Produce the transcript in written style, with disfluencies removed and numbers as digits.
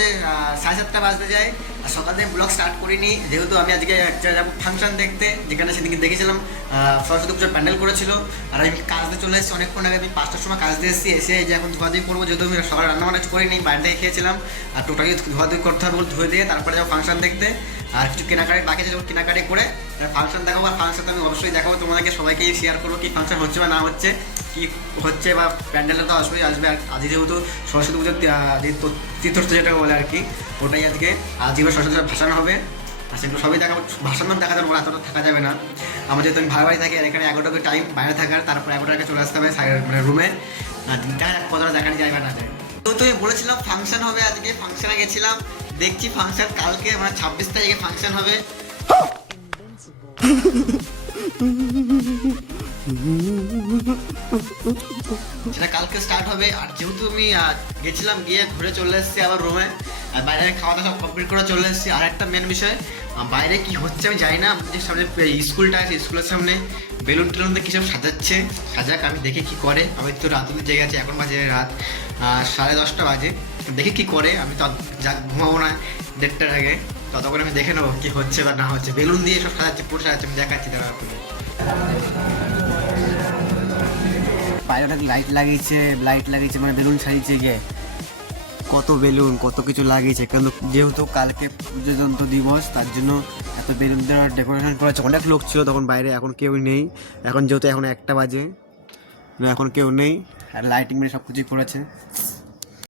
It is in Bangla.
বাজে 7:30 বাজতে যায়। আর সকাল থেকে ব্লগ স্টার্ট করিনি, যেহেতু আমি আজকে একটা যাবো ফাংশন দেখতে, যেখানে সেদিকে দেখেছিলাম সরস্বতী পুজোর প্যান্ডেল করেছিল। আর আমি কাজ দিয়ে চলে এসেছি অনেকক্ষণ আগে, আমি 5টার সময় কাজ দিয়ে এসেছি। এসে যে এখন ধোয়াধুয়ি করবো, যেহেতু আমি সকালে রান্নাবান্না করিনি, বাইরে থেকে খেয়েছিলাম। আর টোটালি ধোয়াধুয়ি করতে হবে, ধুয়ে দিয়ে তারপরে যাবো ফাংশন দেখতে। আর কিছু কেনাকাটি বাকি আছে, যখন কেনাকাটি করে ফাংশন দেখাবো। আর ফাংশনটা আমি অবশ্যই দেখাবো তোমাদেরকে, সবাইকেই শেয়ার করবো কি ফাংশন হচ্ছে বা না হচ্ছে, কি হচ্ছে বা প্যান্ডেলটা তো আসবেই আসবে। আর আজ যেহেতু সরস্বতী পুজোর তীর্থস্থ যেটা বলে আর কি, ওটাই আজকে যেগুলো সরস্বতী ভাসানো হবে। আর সেগুলো সবই দেখাবো, ভাসানো দেখা যাবে, এতটা থাকা যাবে না। আমার যেহেতু আমি ভাড়া বাড়ি থাকি, আর এখানে 11টা টাইম বাইরে থাকার, তারপর 11টাকে চলে আসতে হবে মানে রুমে। কতটা দেখানো যায় বা না যায়। তো আমি বলেছিলাম ফাংশন হবে আজকে, ফাংশনে গেছিলাম, দেখছি ফাংশন কালকে মানে 26 তারিখে ফাংশন হবে। সেটা কালকে স্টার্ট হবে। আর যেহেতু আমি গেছিলাম, গিয়ে ঘুরে চলে এসেছি আবার রুমে, আর বাইরে খাওয়া দাওয়া সব কমপ্লিট করে চলে এসেছি। আর একটা মেন বিষয়, বাইরে কি হচ্ছে আমি জানি না। যে সামনে স্কুলটা আছে, স্কুলের সামনে বেলুন টেলুন দিয়ে কিসব সাজাচ্ছে, সাজাক, আমি দেখি কি করে। আমি তো রাত অব্দি জেগে আছি, এখন বাজে রাত 10:30 বাজে। দেখি কি করে, আমি তো ঘুমাবো না 1:30টার আগে, ততক্ষণ আমি দেখে নেবো কি হচ্ছে বা না হচ্ছে। বেলুন দিয়ে সব সাজাচ্ছে, পুরো সাজাচ্ছে, আমি দেখাচ্ছি দাঁড়া। বাইরে লাইট লাগিয়েছে মানে বেলুন সাজিয়েছে গিয়ে, কত বেলুন কত কিছু লাগিয়েছে। কিন্তু যেহেতু কালকে প্রজাতন্ত্র দিবস, তার জন্য এত বেলুন দেওয়ার ডেকোরেশন করেছে। অনেক লোক ছিল তখন বাইরে, এখন কেউ নেই। এখন যেহেতু এখন 1টা বাজে, এখন কেউ নেই। আর লাইটিং মেরে সব কিছুই করেছে।